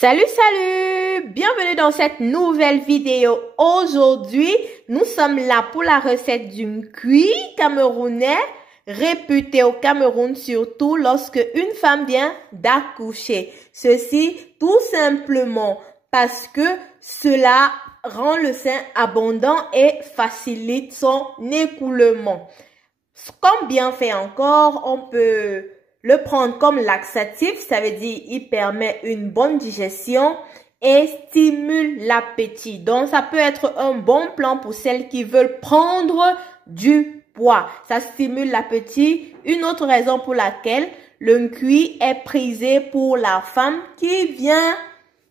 Salut, salut! Bienvenue dans cette nouvelle vidéo. Aujourd'hui, nous sommes là pour la recette d'une cuit camerounais réputé au Cameroun, surtout lorsque une femme vient d'accoucher. Ceci tout simplement parce que cela rend le sein abondant et facilite son écoulement. Comme bienfait encore, on peut le prendre comme laxatif, ça veut dire il permet une bonne digestion et stimule l'appétit. Donc, ça peut être un bon plan pour celles qui veulent prendre du poids. Ça stimule l'appétit. Une autre raison pour laquelle le cuit est prisé pour la femme qui vient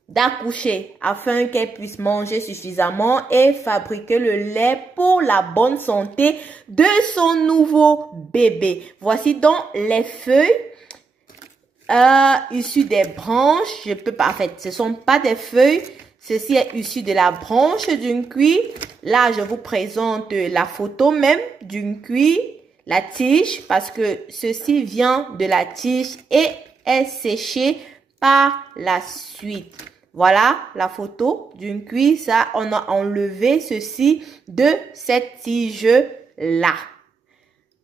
d'accoucher afin qu'elle puisse manger suffisamment et fabriquer le lait pour la bonne santé de son nouveau bébé. Voici donc les feuilles issues des branches. Je peux pas, en fait, ce sont pas des feuilles. Ceci est issu de la branche d'une cuit. Là, je vous présente la photo même d'une cuit, la tige, parce que ceci vient de la tige et est séché par la suite. Voilà la photo d'une cuit. Ça, on a enlevé ceci de cette tige-là.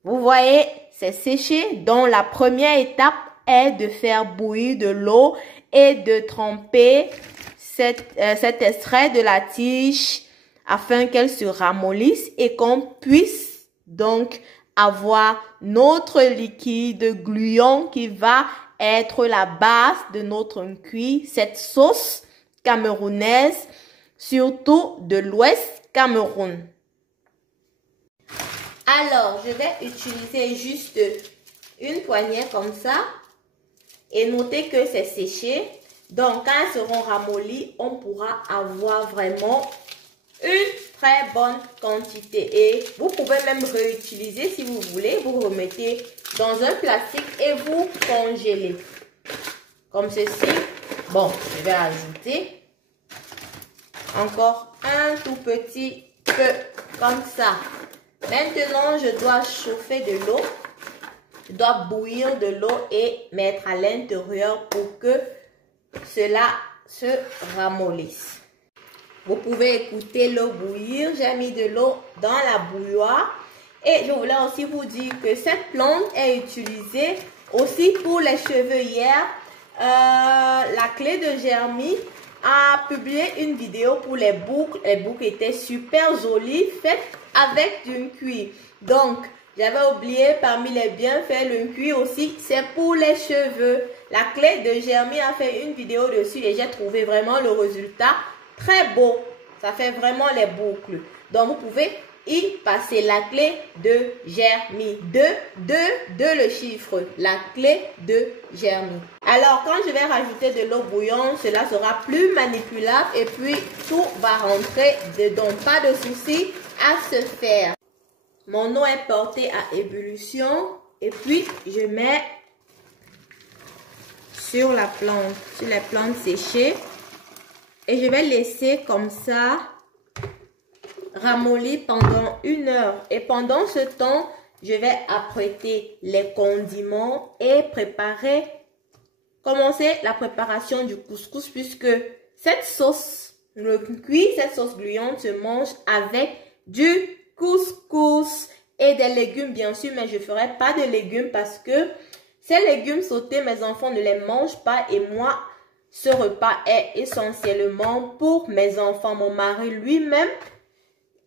Vous voyez, c'est séché. Donc, la première étape est de faire bouillir de l'eau et de tremper cet extrait de la tige afin qu'elle se ramollisse et qu'on puisse donc avoir notre liquide gluant qui va être la base de notre cuit, cette sauce camerounaise, surtout de l'Ouest Cameroun. Alors, je vais utiliser juste une poignée comme ça et notez que c'est séché. Donc, quand elles seront ramollies, on pourra avoir vraiment une très bonne quantité. Et vous pouvez même réutiliser si vous voulez. Vous remettez dans un plastique et vous congélez. Comme ceci. Bon, je vais ajouter encore un tout petit peu comme ça. Maintenant, je dois chauffer de l'eau. Je dois bouillir de l'eau et mettre à l'intérieur pour que cela se ramollisse. Vous pouvez écouter l'eau bouillir. J'ai mis de l'eau dans la bouilloire. Et je voulais aussi vous dire que cette plante est utilisée aussi pour les cheveux. Hier, la clé de Germy a publié une vidéo pour les boucles. Les boucles étaient super jolies, faites avec du cuir. Donc, j'avais oublié parmi les bienfaits, le cuir aussi, c'est pour les cheveux. La clé de Germy a fait une vidéo dessus et j'ai trouvé vraiment le résultat très beau. Ça fait vraiment les boucles. Donc, vous pouvez y passer la clé de Germy. De le chiffre. La clé de Germy. Alors, quand je vais rajouter de l'eau bouillante, cela sera plus manipulable et puis tout va rentrer dedans. Pas de souci à se faire. Mon eau est portée à ébullition et puis je mets sur la plante, sur les plantes séchées. Et je vais laisser comme ça ramollir pendant 1 heure. Et pendant ce temps, je vais apprêter les condiments et commencer la préparation du couscous puisque cette sauce, le cuit, cette sauce gluante se mange avec du couscous et des légumes bien sûr, mais je ne ferai pas de légumes parce que ces légumes sautés, mes enfants ne les mangent pas et moi, ce repas est essentiellement pour mes enfants. Mon mari lui-même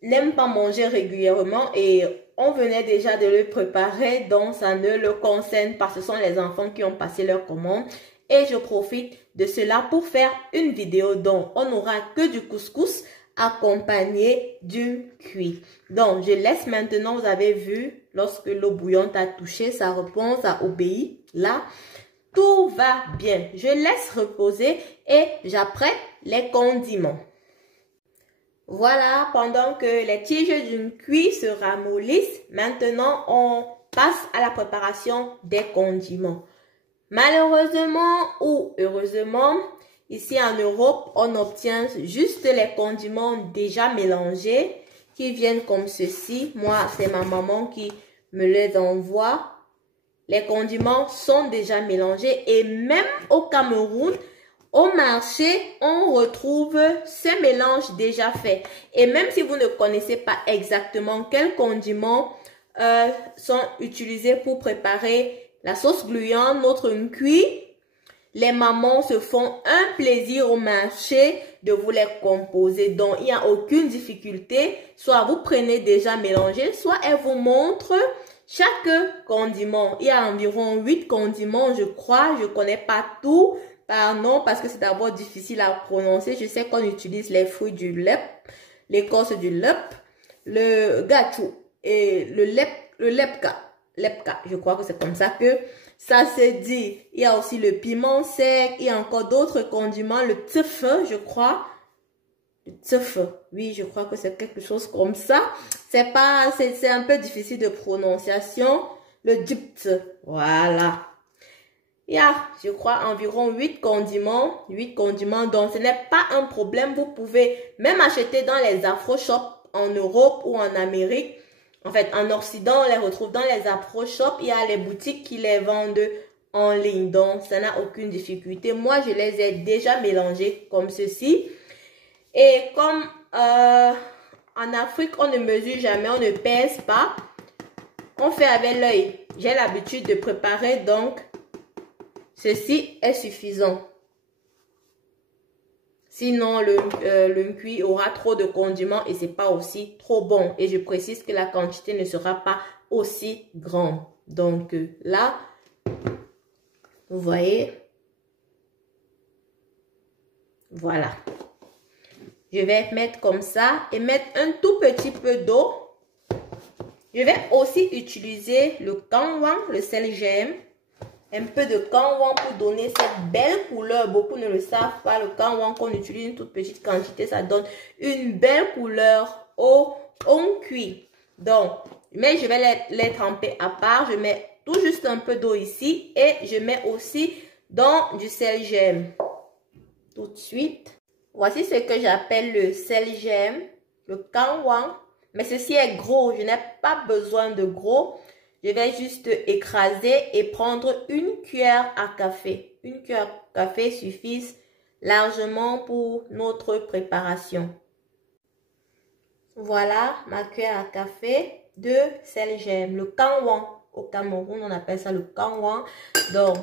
n'aime pas manger régulièrement et on venait déjà de le préparer, donc ça ne le concerne pas. Ce sont les enfants qui ont passé leur commande et je profite de cela pour faire une vidéo dont on n'aura que du couscous accompagné du cuit. Donc, je laisse maintenant, vous avez vu, lorsque l'eau bouillante a touché, ça reprend, ça obéit. Là, tout va bien. Je laisse reposer et j'apprête les condiments. Voilà, pendant que les tiges d'une cuit se ramollissent, maintenant on passe à la préparation des condiments. Malheureusement ou heureusement, ici en Europe, on obtient juste les condiments déjà mélangés qui viennent comme ceci. Moi, c'est ma maman qui me les envoie. Les condiments sont déjà mélangés et même au Cameroun, Au marché, on retrouve ce mélange déjà fait. Et même si vous ne connaissez pas exactement quels condiments sont utilisés pour préparer la sauce gluante, notre cuit, les mamans se font un plaisir au marché de vous les composer. Donc, il n'y a aucune difficulté. Soit vous prenez déjà mélangé, soit elles vous montrent chaque condiment. Il y a environ 8 condiments, je crois. Je ne connais pas tout par nom parce que c'est d'abord difficile à prononcer. Je sais qu'on utilise les fruits du lep, l'écorce du lep, le gachou et le lepka. Lepka, je crois que c'est comme ça que ça se dit. Il y a aussi le piment sec, il y a encore d'autres condiments, le tsefe, je crois. Le tsefe, oui, je crois que c'est quelque chose comme ça. C'est un peu difficile de prononciation. Le djipt, voilà. Il y a, je crois, environ 8 condiments. 8 condiments, donc ce n'est pas un problème. Vous pouvez même acheter dans les afro-shops en Europe ou en Amérique. En fait, en Occident, on les retrouve dans les afro-shops. Il y a les boutiques qui les vendent en ligne. Donc, ça n'a aucune difficulté. Moi, je les ai déjà mélangés comme ceci. Et comme en Afrique, on ne mesure jamais, on ne pèse pas. On fait avec l'œil. J'ai l'habitude de préparer, donc ceci est suffisant. Sinon, le cuit aura trop de condiments et c'est pas aussi trop bon. Et je précise que la quantité ne sera pas aussi grande. Donc là, vous voyez. Voilà. Je vais mettre comme ça et mettre un tout petit peu d'eau. Je vais aussi utiliser le kanwang, le sel gemme. Un peu de kanwang pour donner cette belle couleur. Beaucoup ne le savent pas. Le kanwang qu'on utilise une toute petite quantité, ça donne une belle couleur au cuit. Donc, mais je vais les tremper à part. Je mets tout juste un peu d'eau ici et je mets aussi dans du sel gemme. Tout de suite. Voici ce que j'appelle le sel gemme, le kanwang. Mais ceci est gros. Je n'ai pas besoin de gros. Je vais juste écraser et prendre une cuillère à café. Une cuillère à café suffit largement pour notre préparation. Voilà ma cuillère à café de sel gemme, le kanwang. Au Cameroun, on appelle ça le kanwang. Donc,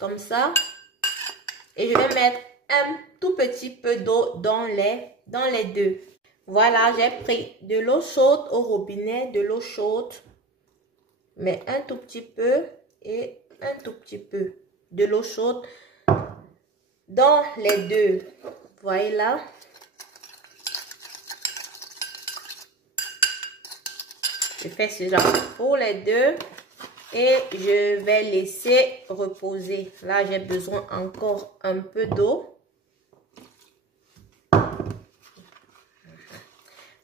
comme ça. Et je vais mettre un tout petit peu d'eau dans les deux. Voilà, j'ai pris de l'eau chaude au robinet, de l'eau chaude. Mais un tout petit peu et un tout petit peu de l'eau chaude dans les deux. Vous voyez là. Je fais cela pour les deux et je vais laisser reposer. Là, j'ai besoin encore un peu d'eau.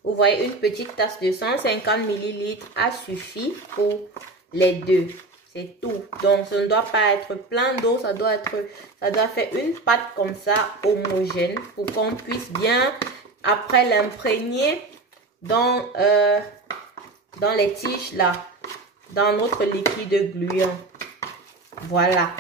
Vous voyez, une petite tasse de 150 ml a suffi pour les deux. C'est tout. Donc, ça ne doit pas être plein d'eau. Ça doit faire une pâte comme ça, homogène, pour qu'on puisse bien, après l'imprégner dans les tiges là, dans notre liquide gluant. Voilà.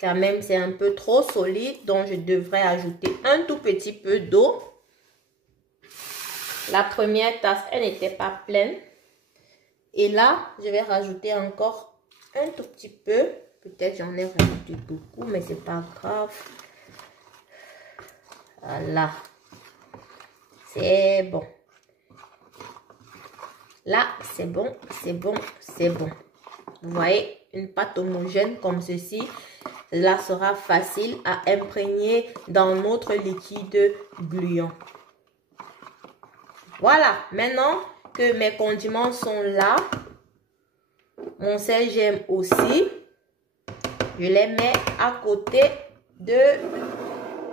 Quand même, c'est un peu trop solide, donc je devrais ajouter un tout petit peu d'eau. La première tasse, elle n'était pas pleine. Et là, je vais rajouter encore un tout petit peu. Peut-être j'en ai rajouté beaucoup, mais c'est pas grave. Voilà. C'est bon. Là, c'est bon, c'est bon, c'est bon. Vous voyez, une pâte homogène comme ceci. Là, sera facile à imprégner dans notre liquide gluant. Voilà, maintenant que mes condiments sont là, mon sel gemme aussi, je les mets à côté de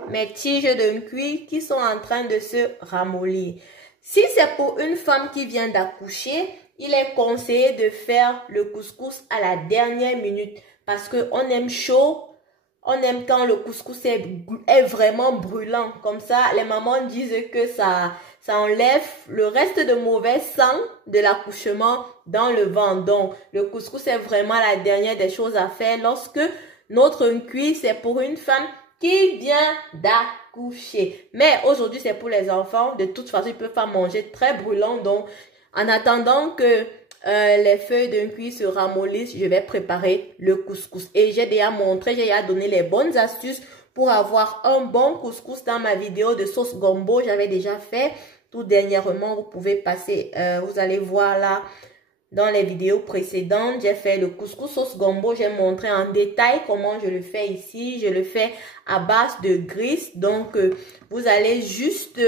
mes tiges de cuir qui sont en train de se ramollir. Si c'est pour une femme qui vient d'accoucher, il est conseillé de faire le couscous à la dernière minute parce qu'on aime chaud On aime quand le couscous est vraiment brûlant. Comme ça, les mamans disent que ça enlève le reste de mauvais sang de l'accouchement dans le ventre. Donc, le couscous est vraiment la dernière des choses à faire lorsque notre cuisse c'est pour une femme qui vient d'accoucher. Mais aujourd'hui, c'est pour les enfants. De toute façon, ils peuvent pas manger très brûlant. Donc, en attendant que les feuilles d'un cuit se ramollissent, je vais préparer le couscous. Et j'ai déjà montré, j'ai déjà donné les bonnes astuces pour avoir un bon couscous dans ma vidéo de sauce gombo. J'avais déjà fait tout dernièrement. Vous pouvez passer, vous allez voir là dans les vidéos précédentes. J'ai fait le couscous sauce gombo. J'ai montré en détail comment je le fais ici. Je le fais à base de graisse. Donc, vous allez juste...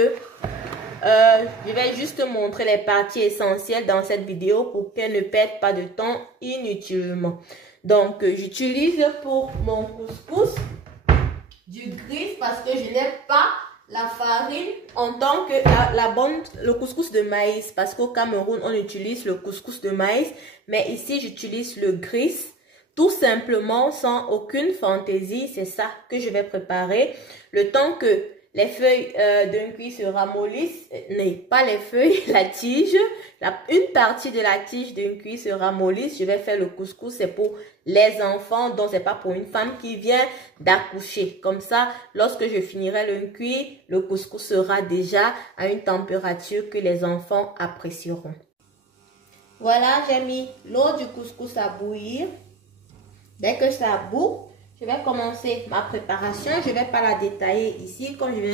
je vais juste montrer les parties essentielles dans cette vidéo pour qu'elle ne perde pas de temps inutilement. Donc, j'utilise pour mon couscous du grits parce que je n'ai pas la farine en tant que le couscous de maïs. Parce qu'au Cameroun, on utilise le couscous de maïs. Mais ici, j'utilise le grits. Tout simplement, sans aucune fantaisie. C'est ça que je vais préparer. Le temps que les feuilles d'un cuit se ramollissent, pas les feuilles, la tige, une partie de la tige d'un cuit se ramollisse. Je vais faire le couscous, c'est pour les enfants, donc c'est pas pour une femme qui vient d'accoucher. Comme ça, lorsque je finirai le cuit, le couscous sera déjà à une température que les enfants apprécieront. Voilà, j'ai mis l'eau du couscous à bouillir. Dès que ça bout, je vais commencer ma préparation. Je ne vais pas la détailler ici. Comme je viens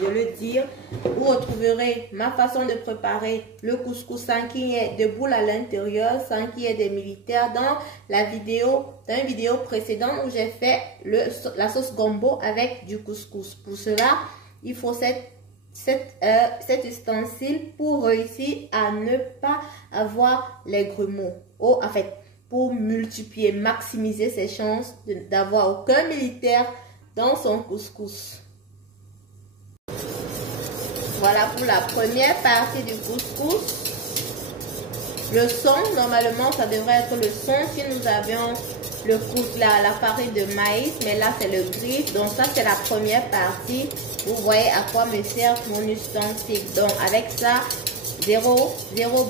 de le dire, vous retrouverez ma façon de préparer le couscous sans qu'il y ait de boules à l'intérieur, sans qu'il y ait des militaires dans une vidéo précédente où j'ai fait la sauce gombo avec du couscous. Pour cela, il faut cet ustensile pour réussir à ne pas avoir les grumeaux. En fait, pour multiplier, maximiser ses chances d'avoir aucun militaire dans son couscous. Voilà pour la première partie du couscous. Le son, normalement, ça devrait être le son si nous avions la farine de maïs, mais là, c'est le grits. Donc, ça, c'est la première partie. Vous voyez à quoi me sert mon ustensile. Donc, avec ça, zéro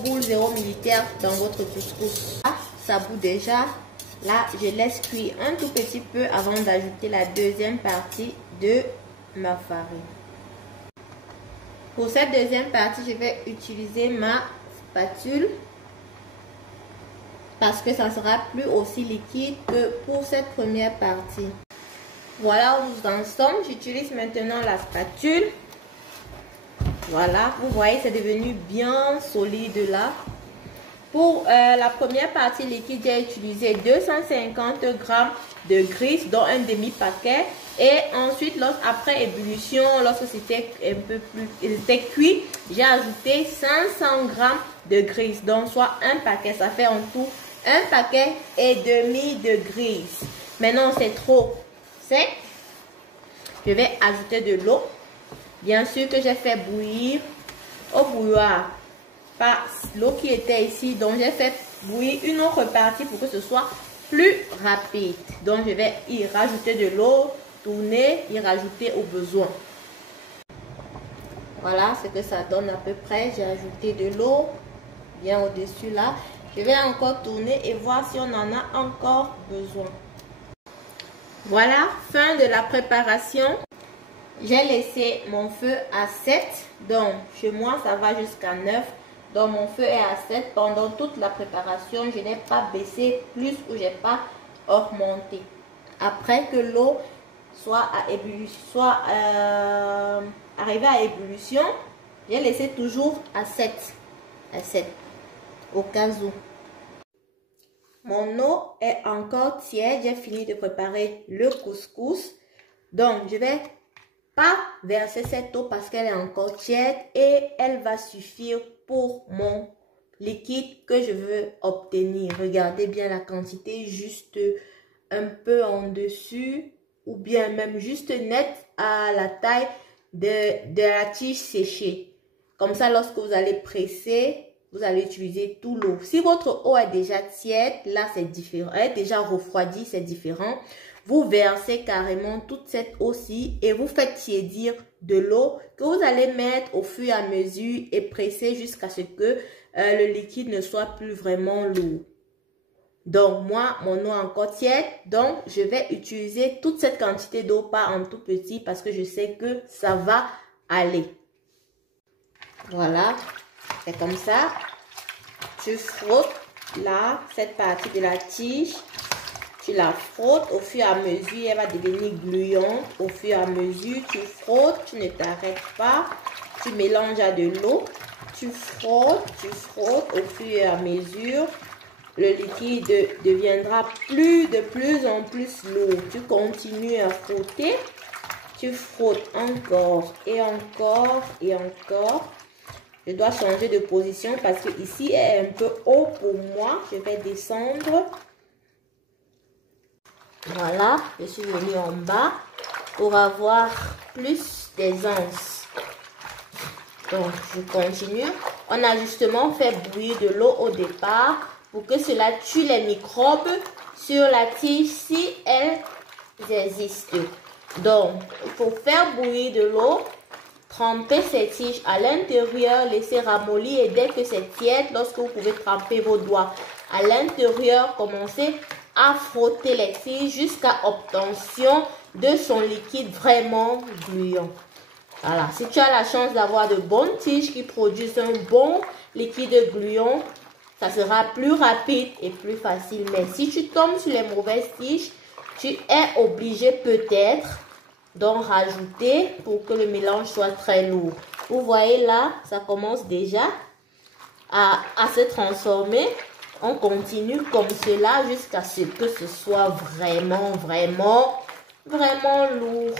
boule, zéro militaire dans votre couscous. Ça bout déjà. Là, je laisse cuire un tout petit peu avant d'ajouter la deuxième partie de ma farine. Pour cette deuxième partie, je vais utiliser ma spatule parce que ça sera plus aussi liquide que pour cette première partie. Voilà où nous en sommes. J'utilise maintenant la spatule. Voilà, vous voyez, c'est devenu bien solide là. Pour la première partie liquide, j'ai utilisé 250 g de grits, dont un demi-paquet. Et ensuite, après ébullition, lorsque c'était un peu plus cuit, j'ai ajouté 500 g de grits, donc soit un paquet. Ça fait en tout un paquet et demi de grits. Maintenant, c'est trop sec. Je vais ajouter de l'eau. Bien sûr que j'ai fait bouillir au bouilloire. Pas l'eau qui était ici, donc j'ai fait bouillir une autre partie pour que ce soit plus rapide. Donc je vais y rajouter de l'eau, tourner, y rajouter au besoin. Voilà ce que ça donne à peu près. J'ai ajouté de l'eau bien au-dessus là. Je vais encore tourner et voir si on en a encore besoin. Voilà, fin de la préparation. J'ai laissé mon feu à 7, donc chez moi ça va jusqu'à 9. Donc mon feu est à 7 pendant toute la préparation. Je n'ai pas baissé plus ou je n'ai pas augmenté. Après que l'eau soit arrivée à ébullition, j'ai laissé toujours à 7. Au cas où. Mon eau est encore tiède. J'ai fini de préparer le couscous. Donc je vais pas verser cette eau parce qu'elle est encore tiède et elle va suffire pour mon liquide que je veux obtenir. Regardez bien la quantité, juste un peu en dessus ou bien même juste net à la taille de la tige séchée. Comme ça, lorsque vous allez presser, vous allez utiliser tout l'eau. Si votre eau est déjà tiède, là c'est différent. Elle est déjà refroidie, c'est différent. vous versez carrément toute cette eau-ci et vous faites tiédir de l'eau que vous allez mettre au fur et à mesure et presser jusqu'à ce que le liquide ne soit plus vraiment lourd. Donc, moi, mon eau est encore tiède. Donc, je vais utiliser toute cette quantité d'eau, pas en tout petit, parce que je sais que ça va aller. Voilà. C'est comme ça. Tu frottes là, cette partie de la tige. Tu la frottes. Au fur et à mesure, elle va devenir gluante. Au fur et à mesure, tu frottes. Tu ne t'arrêtes pas. Tu mélanges à de l'eau. Tu frottes au fur et à mesure. Le liquide deviendra de plus en plus lourd. Tu continues à frotter. Tu frottes encore et encore et encore. Je dois changer de position parce que ici est un peu haut pour moi. Je vais descendre. Voilà, je suis venue en bas pour avoir plus d'aisance. Donc, je continue. On a justement fait bouillir de l'eau au départ pour que cela tue les microbes sur la tige si elles existent. Donc, il faut faire bouillir de l'eau, tremper ces tiges à l'intérieur, laisser ramollir et dès que c'est tiède, lorsque vous pouvez tremper vos doigts à l'intérieur, commencez à frotter les tiges jusqu'à obtention de son liquide vraiment gluant. Voilà, si tu as la chance d'avoir de bonnes tiges qui produisent un bon liquide gluant, ça sera plus rapide et plus facile. Mais si tu tombes sur les mauvaises tiges, tu es obligé peut-être d'en rajouter pour que le mélange soit très lourd. Vous voyez là, ça commence déjà à se transformer. On continue comme cela jusqu'à ce que ce soit vraiment lourd.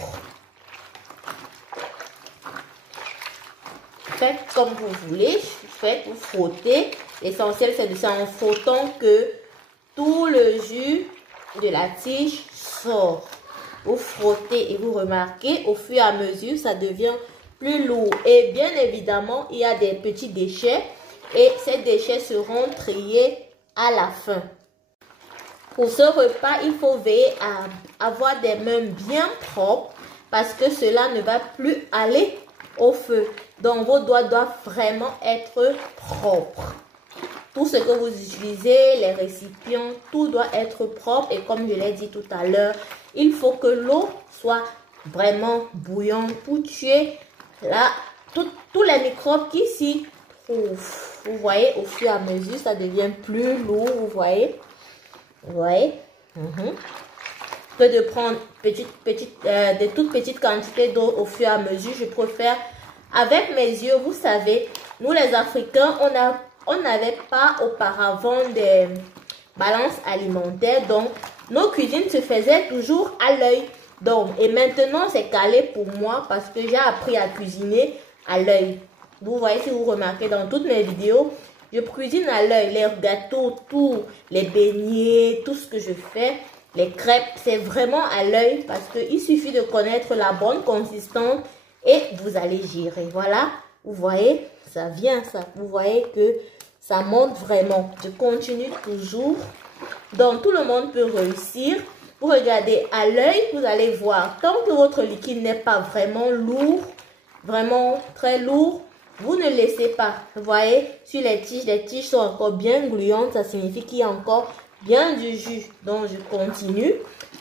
Faites comme vous voulez, faites vous frotter. L'essentiel c'est de ça en frottant que tout le jus de la tige sort. Vous frottez et vous remarquez au fur et à mesure ça devient plus lourd. Et bien évidemment il y a des petits déchets et ces déchets seront triés à la fin. Pour ce repas, il faut veiller à avoir des mains bien propres parce que cela ne va plus aller au feu. Donc, vos doigts doivent vraiment être propres. Tout ce que vous utilisez, les récipients, tout doit être propre. Et comme je l'ai dit tout à l'heure, il faut que l'eau soit vraiment bouillante pour tuer tous les microbes qui s'y trouvent. Vous voyez, au fur et à mesure, ça devient plus lourd, vous voyez. Vous voyez. Que de prendre de toutes petites quantités d'eau au fur et à mesure, je préfère avec mes yeux. Vous savez, nous les Africains, on n'avait pas auparavant des balances alimentaires, donc nos cuisines se faisaient toujours à l'œil. Donc, et maintenant, c'est calé pour moi parce que j'ai appris à cuisiner à l'œil. Vous voyez, si vous remarquez dans toutes mes vidéos, je cuisine à l'œil. Les gâteaux, tout, les beignets, tout ce que je fais, les crêpes, c'est vraiment à l'œil parce qu'il suffit de connaître la bonne consistance et vous allez gérer. Voilà, vous voyez, ça vient, ça. Vous voyez que ça monte vraiment. Je continue toujours. Donc, tout le monde peut réussir. Vous regardez à l'œil, vous allez voir. Tant que votre liquide n'est pas vraiment lourd, vraiment très lourd, vous ne laissez pas. Vous voyez, sur les tiges sont encore bien gluantes. Ça signifie qu'il y a encore bien du jus. Donc, je continue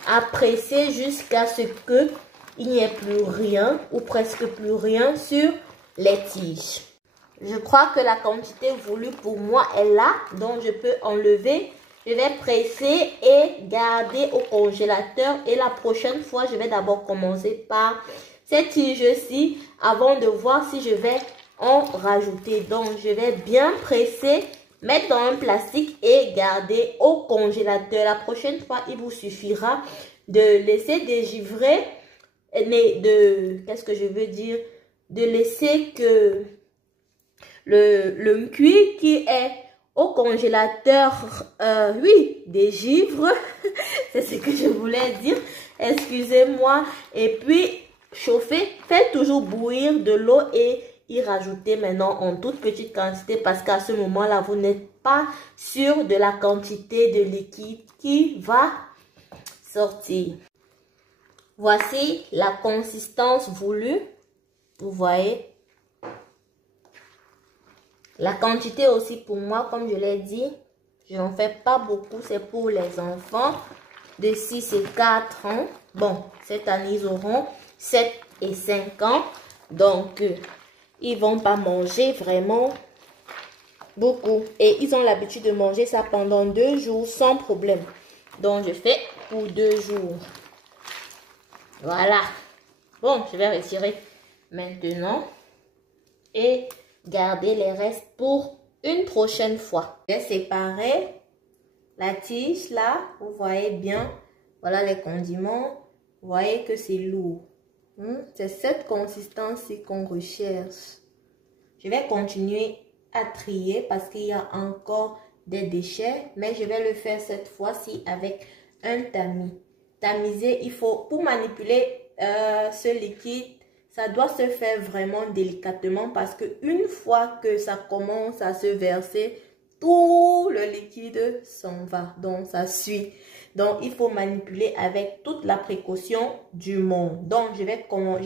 à presser jusqu'à ce que il n'y ait plus rien ou presque plus rien sur les tiges. Je crois que la quantité voulue pour moi est là. Donc, je peux enlever. Je vais presser et garder au congélateur. Et la prochaine fois, je vais d'abord commencer par cette tige-ci avant de voir si je vais en rajouter. Donc, je vais bien presser, mettre dans un plastique et garder au congélateur. La prochaine fois, il vous suffira de laisser dégivrer, mais qu'est-ce que je veux dire? De laisser que le cuir qui est au congélateur, oui, dégivre. C'est ce que je voulais dire. Excusez-moi. Et puis, chauffer, faites toujours bouillir de l'eau et y rajouter maintenant en toute petite quantité parce qu'à ce moment-là, vous n'êtes pas sûr de la quantité de liquide qui va sortir. Voici la consistance voulue. Vous voyez. La quantité aussi pour moi, comme je l'ai dit, je n'en fais pas beaucoup. C'est pour les enfants de 6 et 4 ans. Bon, cette année, ils auront 7 et 5 ans. Donc, ils ne vont pas manger vraiment beaucoup. Et ils ont l'habitude de manger ça pendant 2 jours sans problème. Donc, je fais pour 2 jours. Voilà. Bon, je vais retirer maintenant. Et garder les restes pour une prochaine fois. J'ai séparé la tige là. Vous voyez bien. Voilà les condiments. Vous voyez que c'est lourd. C'est cette consistance-ci qu'on recherche. Je vais continuer à trier parce qu'il y a encore des déchets. Mais je vais le faire cette fois-ci avec un tamis. Tamiser, il faut, pour manipuler ce liquide, ça doit se faire vraiment délicatement parce que une fois que ça commence à se verser, tout le liquide s'en va. Donc, ça suit. Donc, il faut manipuler avec toute la précaution du monde. Donc, je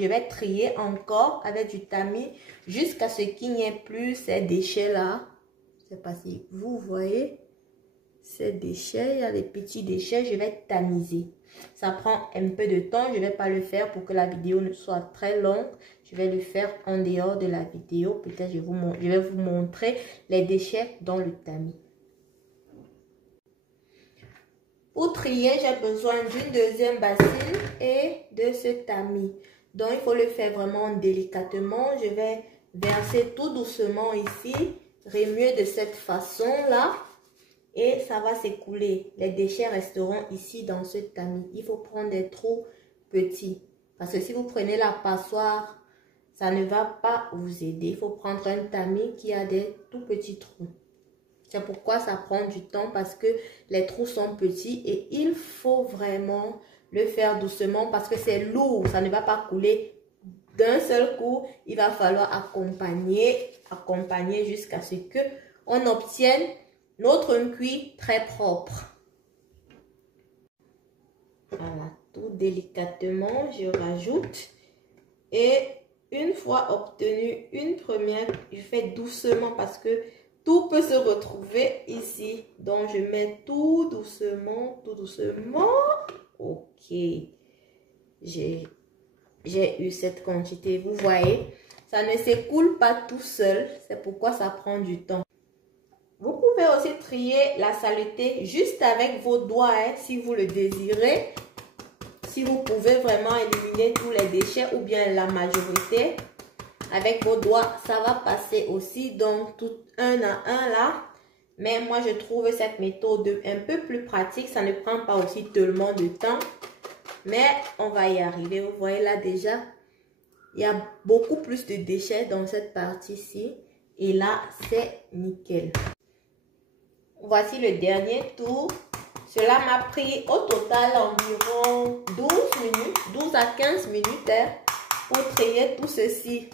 vais trier encore avec du tamis jusqu'à ce qu'il n'y ait plus ces déchets-là. Je ne sais pas si vous voyez ces déchets. Il y a des petits déchets. Je vais tamiser. Ça prend un peu de temps. Je ne vais pas le faire pour que la vidéo ne soit très longue. Je vais le faire en dehors de la vidéo. Peut-être je vais vous montrer les déchets dans le tamis. Pour trier, j'ai besoin d'une deuxième bassine et de ce tamis. Donc, il faut le faire vraiment délicatement. Je vais verser tout doucement ici. Remuer de cette façon-là. Et ça va s'écouler. Les déchets resteront ici dans ce tamis. Il faut prendre des trous petits. Parce que si vous prenez la passoire, ça ne va pas vous aider. Il faut prendre un tamis qui a des tout petits trous. C'est pourquoi ça prend du temps parce que les trous sont petits et il faut vraiment le faire doucement parce que c'est lourd. Ça ne va pas couler d'un seul coup. Il va falloir accompagner jusqu'à ce que on obtienne notre cuit très propre. Voilà, tout délicatement, je rajoute. Et une fois obtenu une première, je fais doucement parce que tout peut se retrouver ici. Donc, je mets tout doucement, tout doucement. Ok. J'ai eu cette quantité. Vous voyez, ça ne s'écoule pas tout seul. C'est pourquoi ça prend du temps. Vous pouvez aussi trier la saleté juste avec vos doigts, hein, si vous le désirez. Si vous pouvez vraiment éliminer tous les déchets ou bien la majorité. Avec vos doigts, ça va passer aussi, donc tout un à un là. Mais moi, je trouve cette méthode un peu plus pratique. Ça ne prend pas aussi tellement de temps. Mais on va y arriver. Vous voyez là déjà, il y a beaucoup plus de déchets dans cette partie-ci. Et là, c'est nickel. Voici le dernier tour. Cela m'a pris au total environ 12 minutes, 12 à 15 minutes hein, pour trier tout ceci.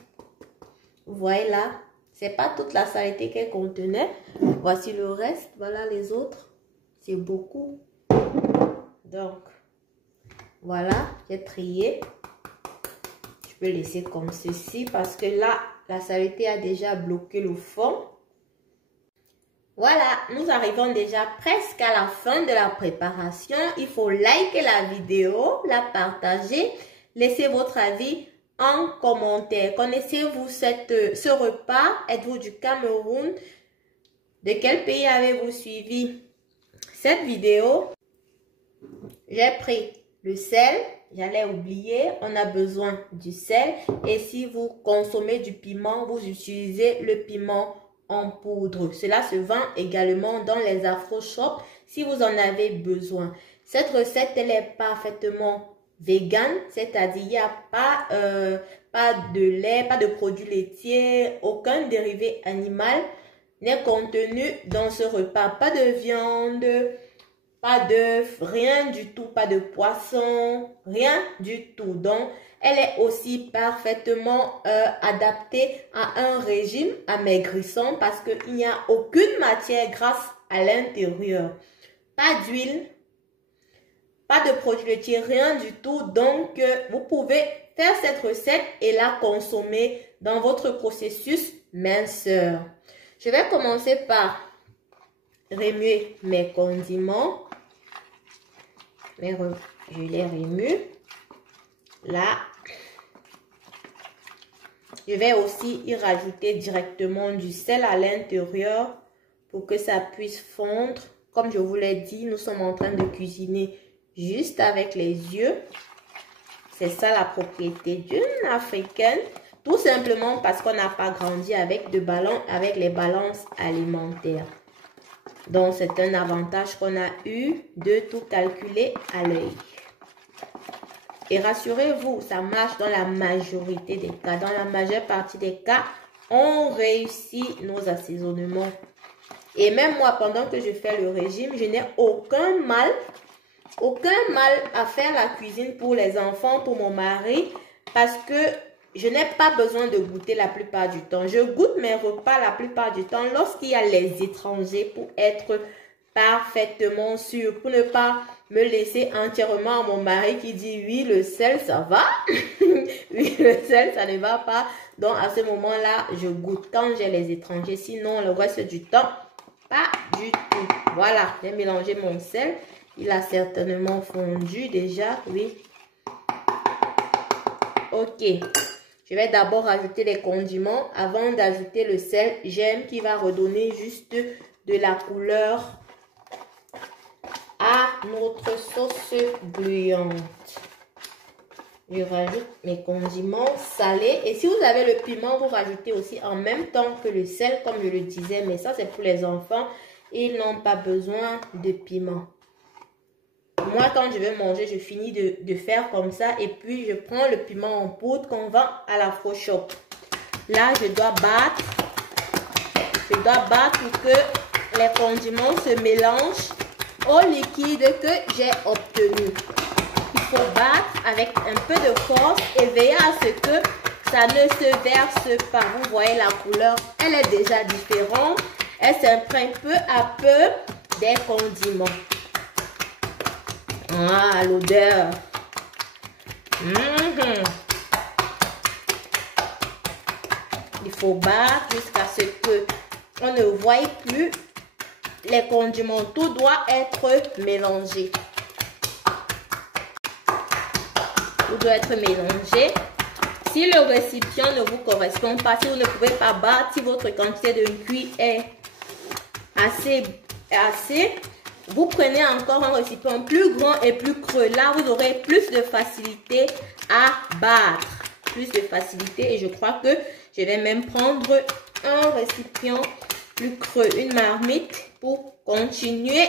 Vous voyez là, c'est pas toute la saleté qu'elle contenait. Voici le reste, voilà les autres. C'est beaucoup. Donc, voilà, j'ai trié. Je peux laisser comme ceci parce que là, la saleté a déjà bloqué le fond. Voilà, nous arrivons déjà presque à la fin de la préparation. Il faut liker la vidéo, la partager, laisser votre avis en commentaire. Connaissez-vous ce repas? Êtes-vous du Cameroun? De quel pays avez-vous suivi cette vidéo? J'ai pris le sel. J'allais oublier, on a besoin du sel. Et si vous consommez du piment, vous utilisez le piment en poudre. Cela se vend également dans les Afro Shops si vous en avez besoin. Cette recette, elle est parfaitement vegan, c'est-à-dire il n'y a pas de lait, pas de produits laitiers, aucun dérivé animal n'est contenu dans ce repas. Pas de viande, pas d'œufs, rien du tout, pas de poisson, rien du tout. Donc, elle est aussi parfaitement adaptée à un régime amaigrissant parce qu'il n'y a aucune matière grasse à l'intérieur. Pas d'huile, pas de produits laitiers, rien du tout. Donc, vous pouvez faire cette recette et la consommer dans votre processus minceur. Je vais commencer par remuer mes condiments. Je les remue. Là, je vais aussi y rajouter directement du sel à l'intérieur pour que ça puisse fondre. Comme je vous l'ai dit, nous sommes en train de cuisiner juste avec les yeux. C'est ça la propriété d'une africaine. Tout simplement parce qu'on n'a pas grandi avec les balances alimentaires. Donc, c'est un avantage qu'on a eu de tout calculer à l'œil. Et rassurez-vous, ça marche dans la majorité des cas. Dans la majeure partie des cas, on réussit nos assaisonnements. Et même moi, pendant que je fais le régime, je n'ai aucun mal à faire la cuisine pour les enfants, pour mon mari, parce que je n'ai pas besoin de goûter la plupart du temps. Je goûte mes repas la plupart du temps lorsqu'il y a les étrangers pour être parfaitement sûre, pour ne pas me laisser entièrement à mon mari qui dit oui, le sel, ça va. Oui, le sel, ça ne va pas. Donc, à ce moment-là, je goûte quand j'ai les étrangers. Sinon, le reste du temps, pas du tout. Voilà, j'ai mélangé mon sel. Il a certainement fondu déjà, oui. Ok. Je vais d'abord ajouter les condiments avant d'ajouter le sel. J'aime qu'il va redonner juste de la couleur à notre sauce bouillante. Je rajoute mes condiments salés. Et si vous avez le piment, vous rajoutez aussi en même temps que le sel, comme je le disais. Mais ça, c'est pour les enfants. Ils n'ont pas besoin de piment. Moi, quand je vais manger, je finis de faire comme ça. Et puis, je prends le piment en poudre qu'on vend à la Faux Shop. Là, je dois battre. Je dois battre pour que les condiments se mélangent au liquide que j'ai obtenu. Il faut battre avec un peu de force et veiller à ce que ça ne se verse pas. Vous voyez la couleur, elle est déjà différente. Elle s'imprègne peu à peu des condiments. Ah, l'odeur. Il faut battre jusqu'à ce que on ne voie plus les condiments. Tout doit être mélangé. Tout doit être mélangé. Si le récipient ne vous correspond pas, si vous ne pouvez pas battre, si votre quantité de cuit est assez, vous prenez encore un récipient plus grand et plus creux. Là, vous aurez plus de facilité à battre. Plus de facilité. Et je crois que je vais même prendre un récipient plus creux, une marmite pour continuer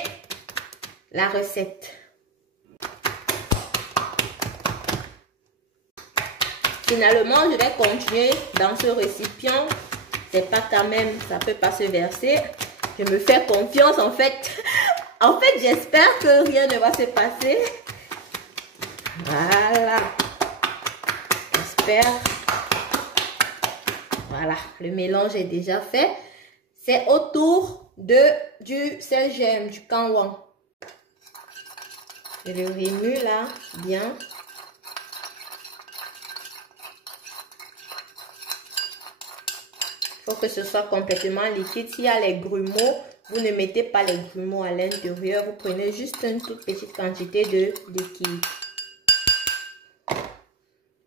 la recette. Finalement, je vais continuer dans ce récipient. C'est pas quand même, ça peut pas se verser. Je me fais confiance en fait. En fait, j'espère que rien ne va se passer. Voilà. J'espère. Voilà, le mélange est déjà fait. C'est autour du sel gemme, du kanwan. Je le remue là, bien. Il faut que ce soit complètement liquide. S'il y a les grumeaux, vous ne mettez pas les grumeaux à l'intérieur. Vous prenez juste une toute petite quantité de liquide.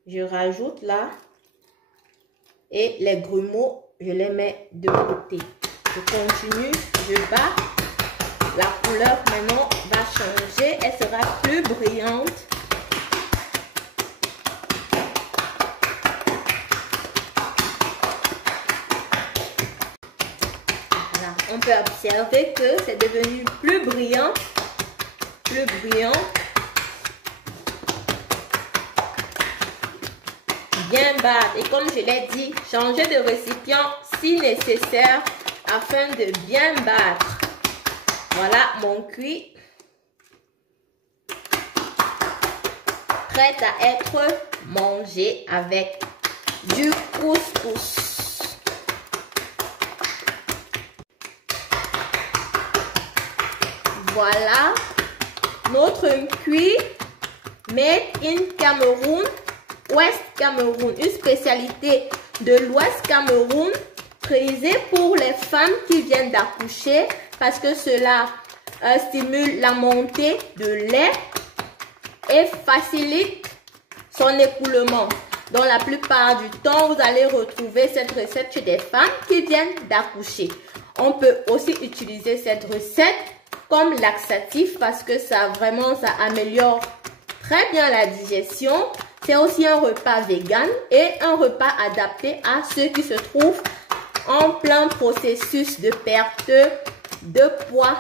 Je rajoute là. Et les grumeaux, je les mets de côté. Je continue, je bats. La couleur maintenant va changer. Elle sera plus brillante. Voilà. On peut observer que c'est devenu plus brillant. Plus brillant. Bien battre. Et comme je l'ai dit, changer de récipient si nécessaire afin de bien battre. Voilà mon cuit. Prêt à être mangé avec du couscous. Voilà. notre cuir Made in Cameroun, Ouest Cameroun, une spécialité de l'Ouest Cameroun, prisée pour les femmes qui viennent d'accoucher parce que cela stimule la montée de lait et facilite son écoulement. Donc la plupart du temps, vous allez retrouver cette recette chez des femmes qui viennent d'accoucher. On peut aussi utiliser cette recette comme laxatif parce que ça améliore très bien la digestion. C'est aussi un repas vegan et un repas adapté à ceux qui se trouvent en plein processus de perte de poids